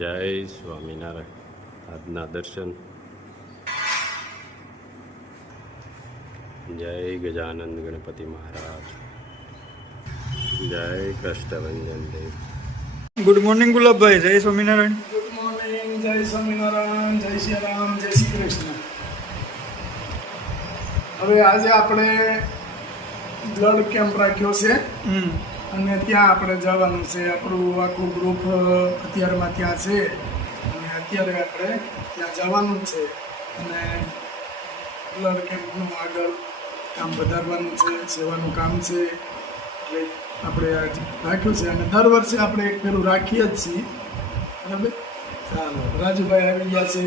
જય સ્વામિનારાયણ. આજના દર્શન. જય ગજાનંદ ગણપતિ મહારાજ. જય કષ્ટભંજન દેવ. Good morning Gulabbhai. જય સ્વામિનારાયણ. Good morning. જય સ્વામિનારાયણ. જય શ્રી રામ. જય શ્રી કૃષ્ણ. હવે આજે આપણે બ્લડ કેમ્પ રાખ્યો છે અને ત્યાં આપણે જવાનું છે. આપણું આખું ગ્રુપ અત્યારમાં ત્યાં છે અને અત્યારે આપણે ત્યાં જવાનું છે અને બ્લડ કેમ્પનું આગળ કામ વધારવાનું છે, સેવાનું કામ છે એટલે આપણે આજ રાખ્યું છે અને દર વર્ષે આપણે એક ફેરું રાખીએ જ છીએ. બરાબર. ચાલો, રાજુભાઈ આવી ગયા છે.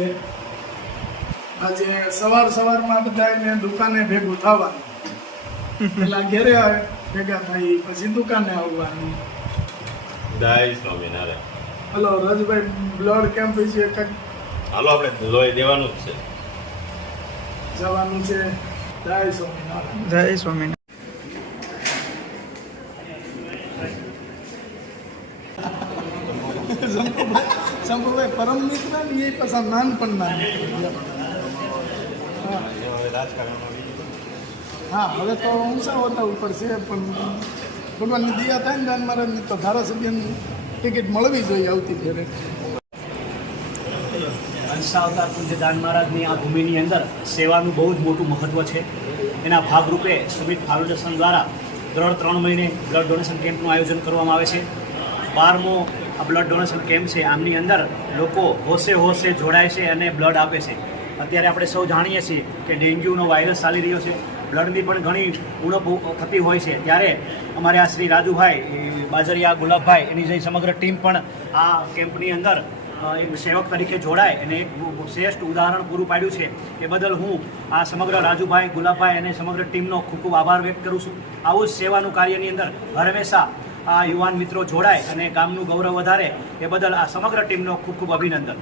આજે સવારમાં બધાને દુકાને ભેગું થવાનું. પેલા ઘેરે ભેગા થઈ પછી દુકાને આવવાનું. જય Swaminarayan. Hello Rajubhai, blood camp વિશે કંઈક હાલો, આપણે લોહી દેવાનું જ છે. જવાનું છે. જય સ્વામિનારાયણ. જય સ્વામિનારાયણ. શંભુભાઈ પરમ મિત્ર ને એ પાછા નાનપણના હા, હવે તો ઊંચા હોતા ઉપર છે પણ ભગવાનની દયા થાય ને દાન મહારાજની તો ધારાસભ્યની ટિકિટ મળવી જોઈએ આવતી ફેરે. અંશાવતાર પૂજ્ય દાન મહારાજની આ ભૂમિની અંદર સેવાનું બહુ જ મોટું મહત્ત્વ છે. એના ભાગરૂપે સુમિત ફાઉન્ડેશન દ્વારા દર 3 મહિને બ્લડ ડોનેશન કેમ્પનું આયોજન કરવામાં આવે છે. 12મો આ બ્લડ ડોનેશન કેમ્પ છે. આમની અંદર લોકો હોશે જોડાય છે અને બ્લડ આપે છે. અત્યારે આપણે સૌ જાણીએ છીએ કે ડેન્ગ્યુનો વાયરસ ચાલી રહ્યો છે. બ્લડની પણ ઘણી ઉણપ થતી હોય છે. ત્યારે અમારે આ શ્રી રાજુભાઈ બાજરિયા ગુલાબભાઈ એની જે સમગ્ર ટીમ પણ આ કેમ્પની અંદર એક સેવક તરીકે જોડાય અને એક શ્રેષ્ઠ ઉદાહરણ પૂરું પાડ્યું છે. એ બદલ હું આ સમગ્ર રાજુભાઈ ગુલાબભાઈ અને સમગ્ર ટીમનો ખૂબ ખૂબ આભાર વ્યક્ત કરું છું. આવું જ સેવાનું કાર્યની અંદર હર હંમેશા આ યુવાન મિત્રો જોડાય અને ગામનું ગૌરવ વધારે એ બદલ આ સમગ્ર ટીમનો ખૂબ ખૂબ અભિનંદન.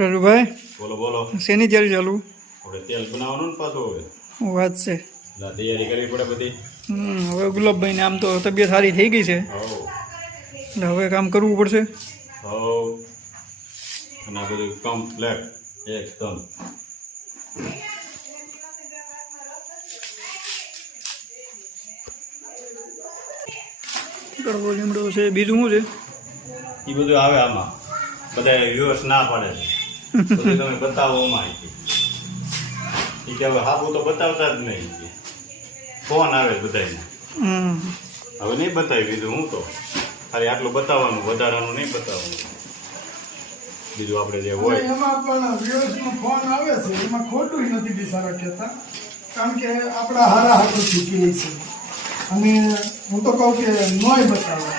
રાજુભાઈ, બોલો. શેની તૈયારી ચાલુ? આપણે તેલ બનાવવાનું ને પાછું હવે વાત છે. તૈયારી કરવી પડે બધી. હવે ગુલાબભાઈને આમ તો તબિયત સારી થઈ ગઈ છે એટલે હવે કામ કરવું પડશે. અને આ બધું કમ્પ્લેટ એકદમ. કડવો લીમડો છે. બીજું શું છે? એ બધું આવે આમાં. બધા વ્યુઅર્સ ના પાડે છે બધું તમે બતાવો આમાં. એ કે હવે હાબુ તો બતાવતા જ નહીં. ફોન આવે બધાને. હવે નહીં બતાવી દીધું. હું તો ખાલી આટલું બતાવવાનું, વધારાનું નહીં બતાવવાનું. બીજું આપણે જે હોય એમાં પણ વ્યુઅર્સનો ફોન આવે છે એમાં ખોટું નથી બિચારા કહેતા, કારણ કે આપણા હારા હાથું શીખીએ છીએ અને હું તો કહું કે નોય બતાવે.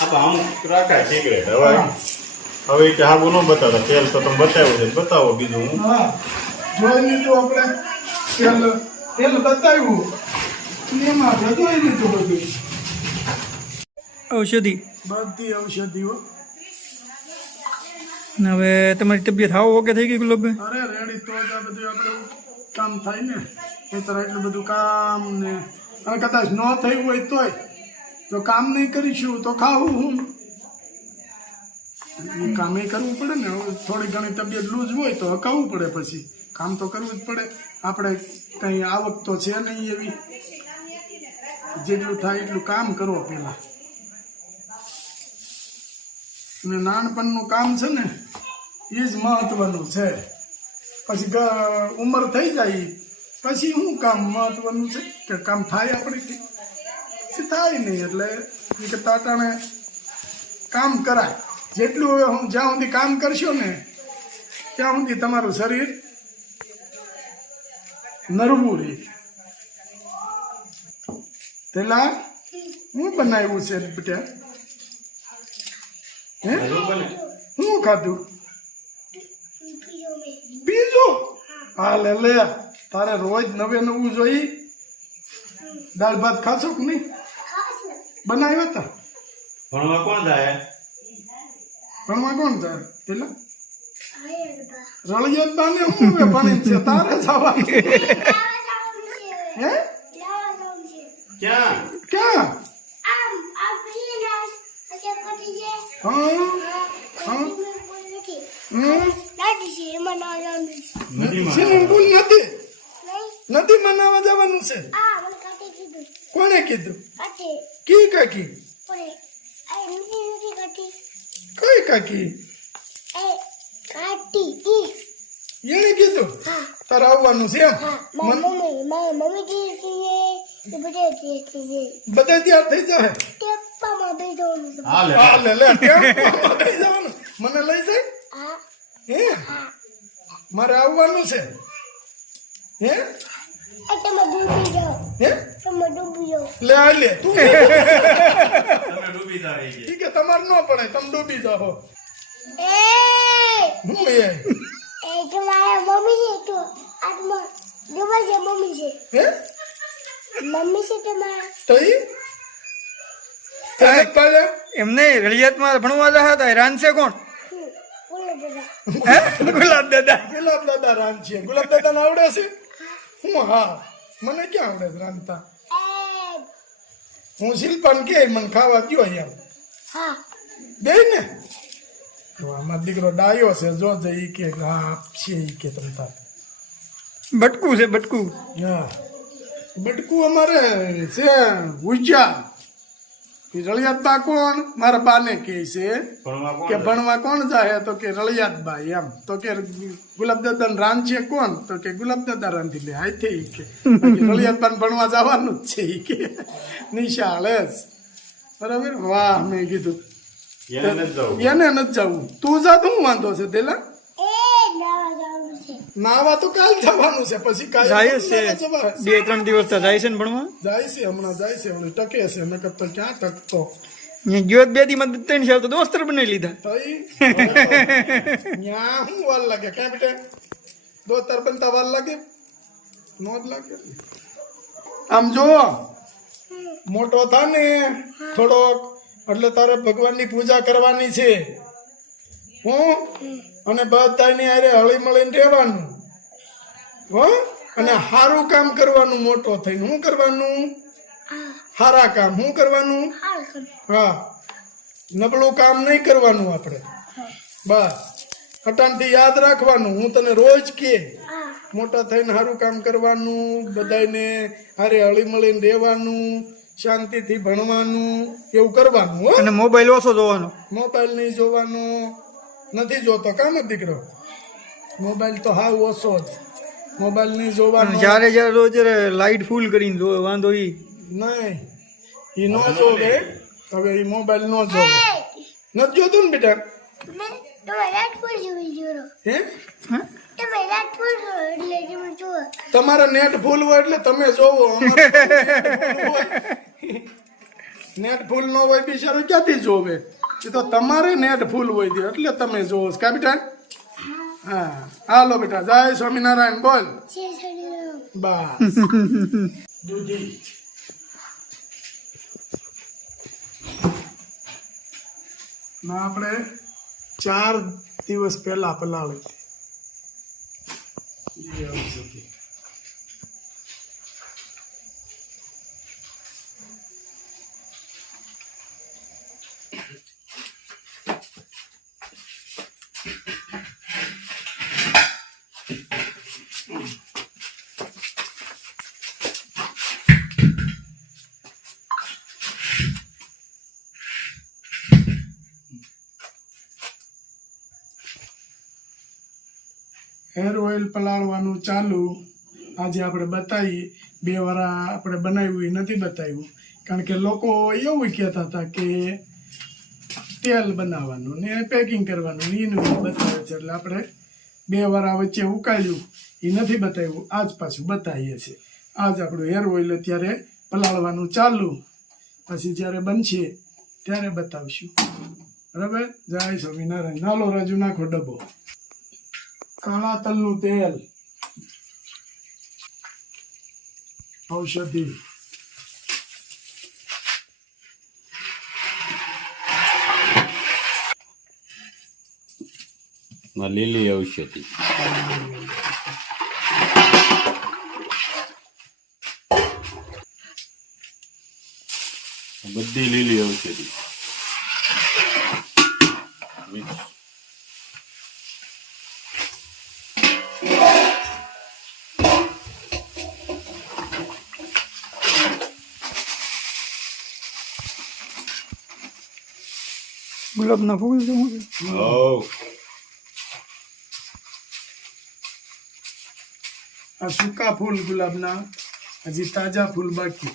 આપણે આમ રાખાય સિગરેટ. હવે કે હાબુ ન બતાવતા. તેલ તો તમે બતાવ્યું છે, બતાવો બીજું. હું હા, જોઈ લીધું આપણે તેલ બતાવ્યું એમાં આપણે જોઈ લીધું બધું. ઔષધિ બધી ઔષધિઓ. ને હવે તમારી તબિયત હાવ ઓકે થઈ ગઈ ગુલાબભાઈ? અરે રેડી તો જ આ બધું આપણે કામ થાય ને. એ તરફ એટલું બધું કામ ને અને કદાચ ન થયું હોય તોય જો કામ નહીં કરીશું તો ખાવું હું કામ એ કરવું પડે ને. થોડી ઘણી તબિયત લૂઝ હોય તો હકાવવું પડે, પછી કામ તો કરવું જ પડે. આપણે કંઈ આવક તો છે નહીં એવી. જેટલું થાય એટલું કામ કરવો પહેલાં. અને નાનપણનું કામ છે ને એ જ મહત્વનું છે. પછી ઉંમર થઈ જાય પછી શું કામ મહત્વનું છે કે કામ થાય આપણી થાય નહીં. એટલે એ કે તાટાણે કામ કરાય. જેટલું હવે હું જ્યાં સુધી કામ કરશો ને ત્યાં સુધી તમારું શરીર નરવું રહે. પેલા હું બનાવ્યું છે બેટા? હે, શું ખાધું? પીઝો. હા લે તારે રોજ નવું જોઈ. દાળ ભાત ખાશો કે નહીં? બનાવ્યા હતા. ભણવા કોણ જાય? ભણવા કોણ જાય? પેલા રળિયો બાને હું ભણી છે તારે જવાનું. હે ક્યાં? હા સ્વિમિંગ પુલ નથી મનાવવા જવાનું છે. કોને કીધું? કી કાકી? કઈ કાકી? એને કીધું તારે આવવાનું છે એમ? બધા તૈયાર થઈ જાય. હાલે હાલે લે ટેમ્પોમાં લઈ જવાનું. મને લઈ જાય હે? મારે આવવાનું છે હે? હે? લે આ લે તું તમે ડૂબી જા રહી ઠીક છે તમારે ન પડે તમે ડૂબી જાઓ. હું એ હે તઈ તને પાડે એમને રળિયાતમાં ભણવા જતા હતા રાંધશે કોણ? હે? ગુલાબ દાદા. ગુલાબ દાદા રાંધ છે. ગુલાબ દાદા ને આવડે છે? હું હા મને ક્યાં આવડે છે રાંધતા? હું શિલ્પાને કે મને ખાવા દ્યો એમ દે ને. તો આમાં દીકરો ડાયો છે જો જે ઈ કે હા છે ઈ કે તમ તાર. બટકું છે બટકું. હા બટકું અમારે છે ઉજા. રળિયાત બા કોણ? મારા બાને કહે છે કે ભણવા કોણ જાય તો કે રળિયાત બા એમ. તો કે ગુલાબ દાદા રાંધ છે કોણ? તો કે ગુલાબ દાદા રાંધી લે આથી ઈ કે રળિયાત બા ભણવા જવાનું જ છે ઈ કે નિશાળે જ. બરાબર વાહ મેં કીધું એને નથી જવું. એને નથી જવું. તું જા તો હું વાંધો છે તેલા નાવા તો કાલ જવાનું છે પછી કાલ જાય છે 2-3 દિવસ તો જાય છે ને ભણવા. જાય છે હમણાં જાય છે હમણાં ટકે છે નકર તો ક્યાં ટકતો. અહીંયા ગયો 2 દી માં 3 સાલ તો દોસ્તર બનાવી લીધા. તઈ ન્યા હું વાર લાગે કાંઈ બેટે દોસ્તર બનતા વાર લાગે નો જ લાગે. આમ જો મોટો થા ને થોડોક એટલે તારે ભગવાનની પૂજા કરવાની છે હું અને બધાની હારે હળી મળીને રહેવાનું હો. અને સારું કામ કરવાનું. મોટો થઈને શું કરવાનું? સારા કામ. શું કરવાનું? હા નબળું કામ નહીં કરવાનું આપણે. બસ અટાણથી યાદ રાખવાનું. હું તને રોજ કે મોટા થઈને સારું કામ કરવાનું. બધાને હારે હળી મળીને રહેવાનું. શાંતિથી ભણવાનું એવું કરવાનું હો. અને મોબાઈલ ઓછો જોવાનો. મોબાઈલ નહીં જોવાનો. નથી જોતો કામ દીકરો મોબાઈલ તો હાવ ઓછો જ. મોબાઈલ નહીં જોવાનો. જ્યારે જ્યારે રોજ લાઈટ ફૂલ કરીને જોવે વાંધો ઈ નહીં એ નો જોવે. હવે એ મોબાઈલ નો જોવે. નથી જોતું ને બેટા હે? તમારે નેટ ફૂલ હોય એટલે તમે જોવો. નેટ ફૂલ ન હોય બિચારું ક્યાંથી જોવે? એ તો તમારે નેટ ફૂલ હોય છે એટલે તમે જોવો કા બેટા? હા હાલો બેટા જય સ્વામિનારાયણ બોલ બસ. દૂધી ના આપણે 4 દિવસ પહેલા પલાળી હેર ઓઇલ પલાળવાનું ચાલુ. આજે આપણે બતાવીએ 2 વાર આપણે બનાવ્યું એ નથી બતાવ્યું કારણ કે લોકો એવું કહેતા હતા કે તેલ બનાવવાનું ને પેકિંગ કરવાનું એનું બતાવે છે એટલે આપણે 2 વાર વચ્ચે ઉકાળ્યું એ નથી બતાવ્યું. આજ પાછું બતાવીએ છીએ. આજ આપણું હેર ઓઇલ અત્યારે પલાળવાનું ચાલુ. પછી જ્યારે બનશે ત્યારે બતાવશું. બરાબર જય સ્વામિનારાયણ. નાલો રાજુ નાખો ડબ્બો. કાળા તલનું તેલ ઔષધિ લીલી ઔષધિ બધી લીલી ઔષધિ મિક્સ. ગુલાબના ફૂલ છે શું છે? હઉ. આ સૂકા ફૂલ ગુલાબના, હજી તાજા ફૂલ બાકી.